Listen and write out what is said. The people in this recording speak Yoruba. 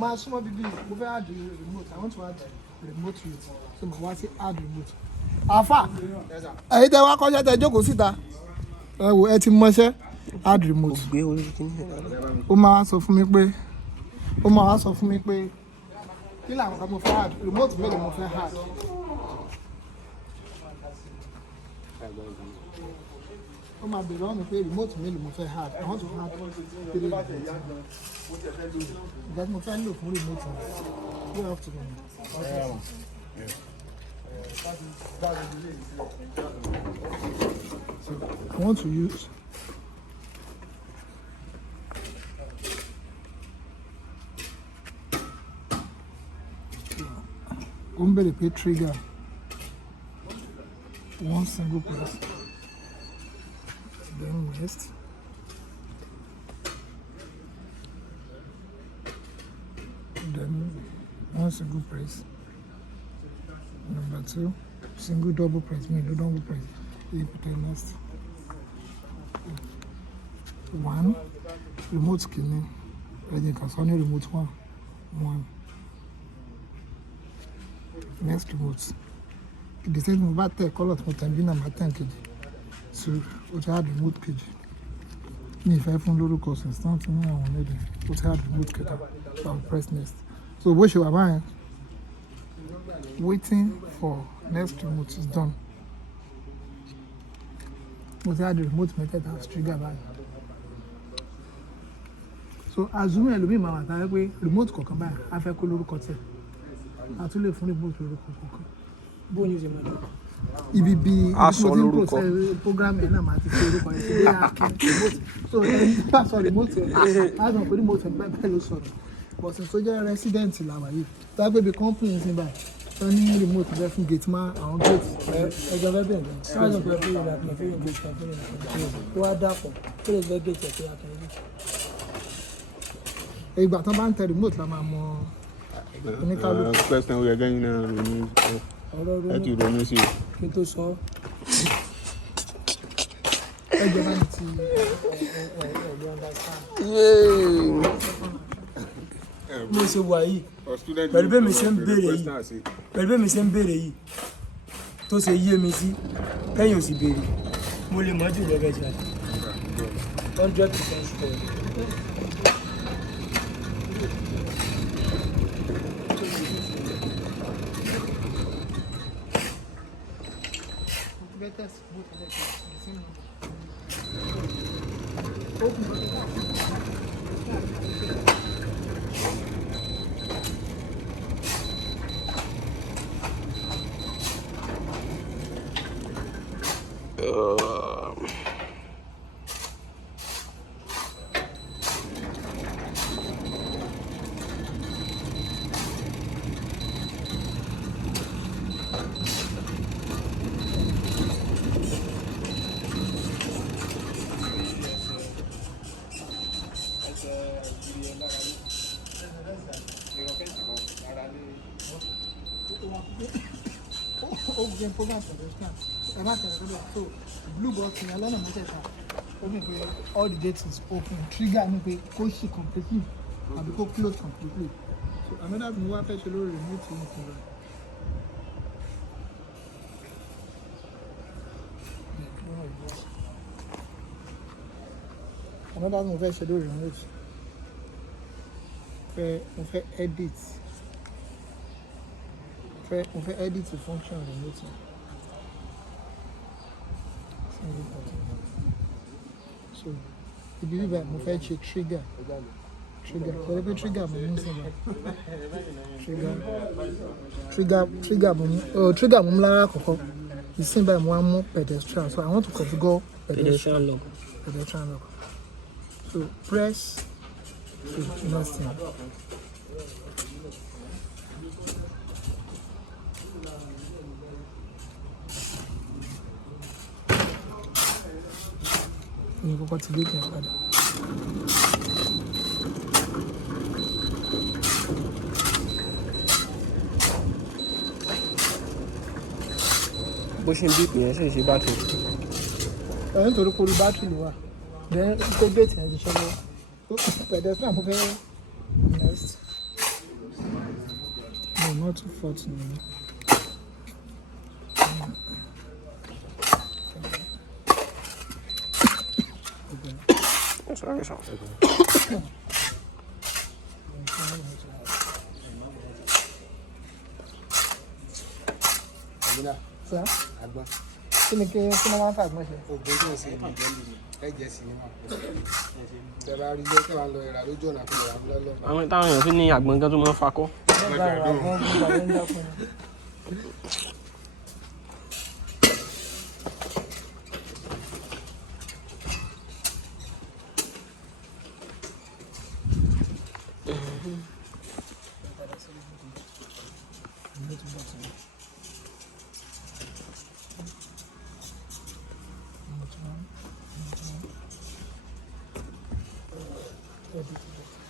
máa súnmọ́ bíbí mo fẹ́ add remote. I want to add remote to it. So mo wá sí add remote. Àfà ẹ̀yin tẹ́ wá kọ́ṣẹ́ tẹ́ jókòó síta ẹ wò ẹ ti mọṣẹ́ add remote. Ó máa wá sọ fún mi pé kí làwọn kan mo fẹ́ add remote mélòó mo fẹ́ add. Ó máa bèrè ọ́nà pé remote mélòó mo fẹ́ add. I want to add 3 remote. Ìgbà tí mo fẹ́ lò fún remote mi, you have to know. So I want to use the pay trigger 1 single press, then rest, then 1 single press, number 2 single double press, double press, next 1 remote skinning, ready concerning remote 1 next remote. The same about the color to Tambina Matan kg. So what I had remote kg. If I found low cost and something I wanted, what I had remote kg. So I'll press next. So what should I buy? Waiting for next remote is done. What I had the remote method has trigger by. So assume Lumi Mama Tagwe remote cock by after color cutter. I told you for remote cock. Bonus in my dog. Ibi program ẹ̀ náà máa ti ṣe orúkọ ẹ̀ ṣe remote so ẹni sọ remote ẹ̀ á sọ pé remote ẹ̀ pẹ́pẹ́ ló sọ̀rọ̀ but since tó jẹ́ resident làwà yìí tó gbé bí company ṣe báyìí tó ní remote bẹ́ẹ̀ fún gate man àwọn gate ẹjọ́ bẹ́ẹ̀ bẹ́ẹ̀ lọ. ṣáàjọ pé bí ìlànà ìfẹ́ yóò gate kan fún ìlànà tó wá dàpọ̀ tó lè fẹ́ gate ẹ̀ tó yàtọ̀ níbi. ìgbà tán bá ń tẹ remote la máa mọ oníkálukú. question we are getting now ẹ ti ronú sí i. kí n tó sọ ẹjọ́ bá ní ti ẹ̀ẹ́dẹ́ understand. mo ṣe wà yìí pẹ̀lú bẹ́ẹ̀ mi ṣe ń béèrè yìí tó ṣe yé mi sí kẹ́yìn ò sì béèrè mo lè mọ́ jù lọ́gẹ́ jà 100% sure. So blue button alone all the gates is open. Trigger me pé kó ṣí completely àbí kó close completely. So another thing wá fẹ́ ṣe lórí remote yìí fún wa. Another thing fẹ́ ṣe lórí remote. Mo fẹ́ edit. Mo fẹ́ edit the function of remote. So ibi bíbá mo fẹ́ ṣe trigger sọ̀rọ̀ pé trigger mo mú síbẹ̀ trigger mo mú lára àkọ́kọ́ ìsìn báyìí mo wá mú pedestrian so I want to configure pedestrian lock so press nothing. Ní kọ́kọ́ ti dé kí n padà. bó ṣe ń bí ìpè yẹn ṣe ṣe bá tó. ẹ̀ nítorí pé orí bátìrì ló wà then kó géètì ẹ̀ ṣiṣẹ́ lọ́wọ́ pẹ̀lẹ́ fún àpò fẹ́ next no not 40 nìyẹn. Sorry. Sir? Kí ni wọ́n máa ń fàgbọ́n ṣe? Ògbó tó ń ṣe ní ẹ̀jẹ̀ sí ni wọ́n. Ìjọba rí ilé tí wọ́n lọ ìrà lójú ọ̀nà fún ìrà lọ́lọ́. Àwọn táwọn èèyàn fi ní àgbọn gan tó máa ń fakọ́. Nígbà àwọn gbígbà ló ń dákun. Thank you.